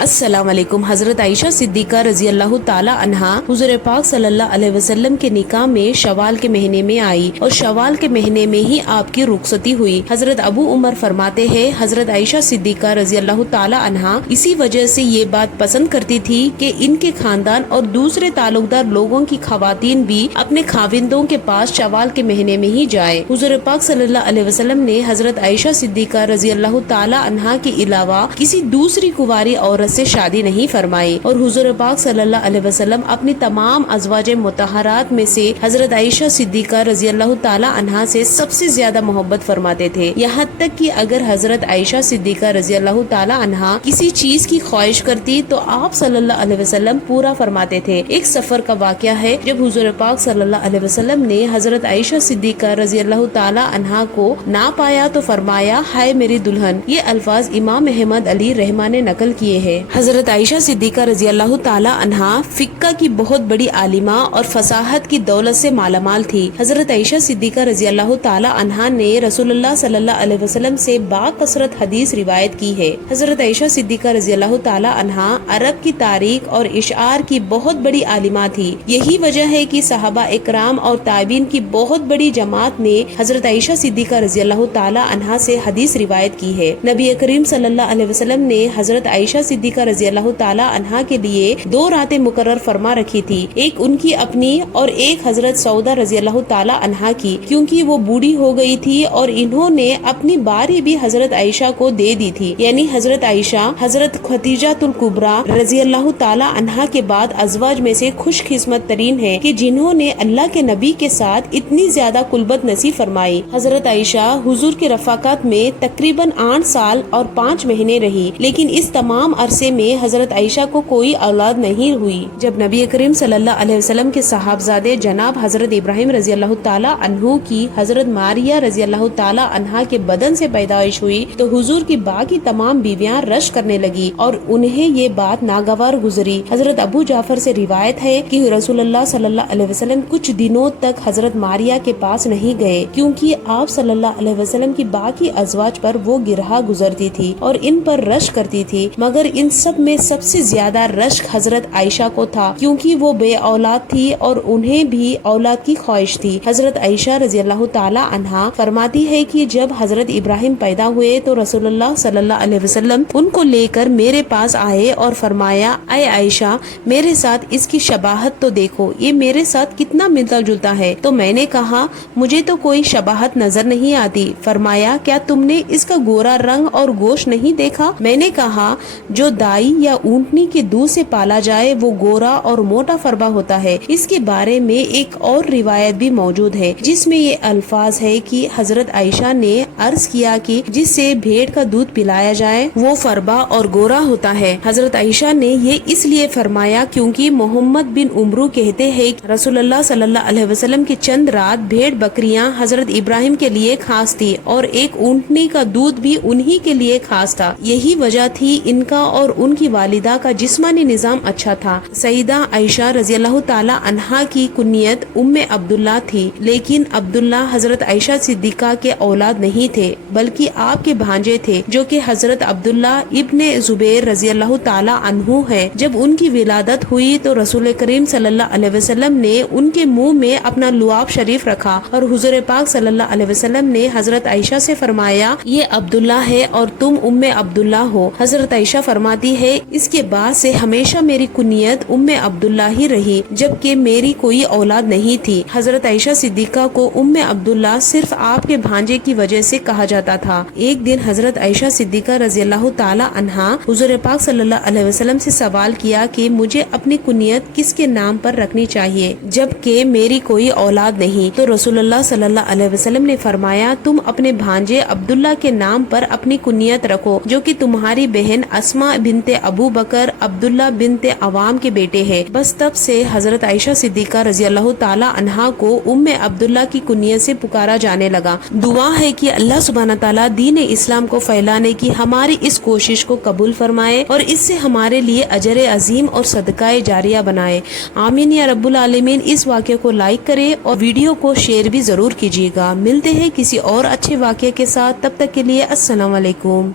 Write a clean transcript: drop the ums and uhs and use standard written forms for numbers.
السلام علیکم۔ حضرت عائشہ صدیقہ رضی اللہ تعالی عنہا حضور پاک صلی اللہ علیہ وسلم کے نکاح میں شوال کے مہینے میں آئی اور شوال کے مہینے میں ہی آپ کی رخصتی ہوئی۔ حضرت ابو عمر فرماتے ہیں حضرت عائشہ صدیقہ رضی اللہ تعالی عنہا اسی وجہ سے یہ بات پسند کرتی تھی کہ ان کے خاندان اور دوسرے تعلق دار لوگوں کی خواتین بھی اپنے خاوندوں کے پاس شوال کے مہینے میں ہی جائے۔ حضور پاک صلی اللہ علیہ وسلم نے حضرت عائشہ صدیقہ رضی اللہ تعالی عنہا کے علاوہ کسی دوسری کنواری عورت سے شادی نہیں فرمائی، اور حضور پاک صلی اللہ علیہ وسلم اپنی تمام ازواج مطہرات میں سے حضرت عائشہ صدیقہ رضی اللہ تعالی عنہا سے سب سے زیادہ محبت فرماتے تھے۔ یہاں تک کہ اگر حضرت عائشہ صدیقہ رضی اللہ تعالی عنہا کسی چیز کی خواہش کرتی تو آپ صلی اللہ علیہ وسلم پورا فرماتے تھے۔ ایک سفر کا واقعہ ہے جب حضور پاک صلی اللہ علیہ وسلم نے حضرت عائشہ صدیقہ رضی اللہ تعالی عنہا کو نہ پایا تو فرمایا ہائے میری دلہن۔ یہ الفاظ امام احمد علی رحمہ نے نقل کیے ہیں۔ حضرت عائشہ صدیقہ رضی اللہ تعالی عنہا فقہ کی بہت بڑی عالمہ اور فصاحت کی دولت سے مالا مال تھی۔ حضرت عائشہ صدیقہ رضی اللہ تعالی عنہا نے رسول اللہ صلی اللہ علیہ وسلم سے باکثرت حدیث روایت کی ہے۔ حضرت عائشہ صدیقہ رضی اللہ تعالی عنہا عرب کی تاریخ اور اشعار کی بہت بڑی عالمہ تھی۔ یہی وجہ ہے کہ صحابہ اکرام اور تابعین کی بہت بڑی جماعت نے حضرت عائشہ صدیقہ رضی اللہ تعالی عنہا سے حدیث روایت کی ہے۔ نبی کریم صلی اللہ علیہ وسلم نے حضرت عائشہ صدیقہ رضی اللہ تعالی عنہا کے لیے 2 راتیں مقرر فرما رکھی تھی، ایک ان کی اپنی اور ایک حضرت سعودہ رضی اللہ تعالی عنہا کی، کیونکہ وہ بوڑھی ہو گئی تھی اور انہوں نے اپنی باری بھی حضرت عائشہ کو دے دی تھی۔ یعنی حضرت عائشہ حضرت خدیجہ الکبریٰ رضی اللہ تعالی عنہا کے بعد ازواج میں سے خوش قسمت ترین ہے کہ جنہوں نے اللہ کے نبی کے ساتھ اتنی زیادہ قربت نصیب فرمائی۔ حضرت عائشہ حضور کے رفاقت میں تقریباً 8 سال اور 5 مہینے رہی، لیکن اس تمام عرصے میں حضرت عائشہ کو کوئی اولاد نہیں ہوئی۔ جب نبی کریم صلی اللہ علیہ وسلم کے صاحبزادے جناب حضرت ابراہیم رضی اللہ تعالی عنہ کی حضرت ماریہ رضی اللہ تعالی عنہا کے بدن سے پیدائش ہوئی تو حضور کی باقی تمام بیویاں رشک کرنے لگی اور انہیں یہ بات ناگوار گزری۔ حضرت ابو جعفر سے روایت ہے کہ رسول اللہ صلی اللہ علیہ وسلم کچھ دنوں تک حضرت ماریہ کے پاس نہیں گئے، کیونکہ آپ صلی اللہ علیہ وسلم کی باقی ازواج پر وہ گرہا گزرتی تھی اور ان پر رشک کرتی تھی، مگر ان سب میں سب سے زیادہ رشک حضرت عائشہ کو تھا، کیونکہ وہ بے اولاد تھی اور انہیں بھی اولاد کی خواہش تھی۔ حضرت عائشہ رضی اللہ تعالی عنہا فرماتی ہے کہ جب حضرت ابراہیم پیدا ہوئے تو رسول اللہ صلی اللہ علیہ وسلم ان کو لے کر میرے پاس آئے اور فرمایا اے عائشہ میرے ساتھ اس کی شباہت تو دیکھو، یہ میرے ساتھ کتنا ملتا جلتا ہے۔ تو میں نے کہا مجھے تو کوئی شباہت نظر نہیں آتی۔ فرمایا کیا تم نے اس کا گورا رنگ اور گوشت نہیں دیکھا؟ میں نے کہا جو دائی یا اونٹنی کے دودھ سے پالا جائے وہ گورا اور موٹا فربا ہوتا ہے۔ اس کے بارے میں ایک اور روایت بھی موجود ہے جس میں یہ الفاظ ہے کہ حضرت عائشہ نے عرض کیا کہ جس سے بھیڑ کا دودھ پلایا جائے وہ فربا اور گورا ہوتا ہے۔ حضرت عائشہ نے یہ اس لیے فرمایا کیونکہ محمد بن عمرو کہتے ہیں کہ رسول اللہ صلی اللہ علیہ وسلم کی چند رات بھیڑ بکریاں حضرت ابراہیم کے لیے خاص تھی اور ایک اونٹنی کا دودھ بھی انہی کے لیے خاص تھا۔ یہی وجہ تھی ان کا اور ان کی والدہ کا جسمانی نظام اچھا تھا۔ سیدہ عائشہ رضی اللہ تعالی عنہا کی کنیت ام عبداللہ تھی، لیکن عبداللہ حضرت عائشہ صدیقہ کے اولاد نہیں تھے بلکہ آپ کے بھانجے تھے جو کہ حضرت عبداللہ ابن زبیر رضی اللہ تعالی عنہ ہے۔ جب ان کی ولادت ہوئی تو رسول کریم صلی اللہ علیہ وسلم نے ان کے منہ میں اپنا لعاب شریف رکھا اور حضور پاک صلی اللہ علیہ وسلم نے حضرت عائشہ سے فرمایا یہ عبداللہ ہے اور تم ام عبداللہ ہو۔ حضرت عائشہ فرماتی ہے اس کے بعد سے ہمیشہ میری کنیت ام عبداللہ ہی رہی جبکہ میری کوئی اولاد نہیں تھی۔ حضرت عائشہ صدیقہ کو ام عبداللہ صرف آپ کے بھانجے کی وجہ سے کہا جاتا تھا۔ ایک دن حضرت عائشہ صدیقہ رضی اللہ تعالی عنہا حضور پاک صلی اللہ علیہ وسلم سے سوال کیا کہ مجھے اپنی کنیت کس کے نام پر رکھنی چاہیے جبکہ میری کوئی اولاد نہیں؟ تو رسول اللہ صلی اللہ علیہ وسلم نے فرمایا تم اپنے بھانجے عبداللہ کے نام پر اپنی کنیت رکھو جو کہ تمہاری بہن اسماء بنت ابو بکر عبداللہ بنت عوام کے بیٹے ہیں۔ بس تب سے حضرت عائشہ صدیقہ رضی اللہ تعالی عنہا کو ام عبداللہ کی کنیت سے پکارا جانے لگا۔ دعا ہے کہ اللہ سبحانہ تعالیٰ دین اسلام کو پھیلانے کی ہماری اس کوشش کو قبول فرمائے اور اس سے ہمارے لیے اجر عظیم اور صدقہ جاریہ بنائے، آمین یا رب العالمین۔ اس واقعے کو لائک کرے اور ویڈیو کو شیئر بھی ضرور کیجیے گا۔ ملتے ہیں کسی اور اچھے واقعے کے ساتھ، تب تک کے لیے السلام علیکم۔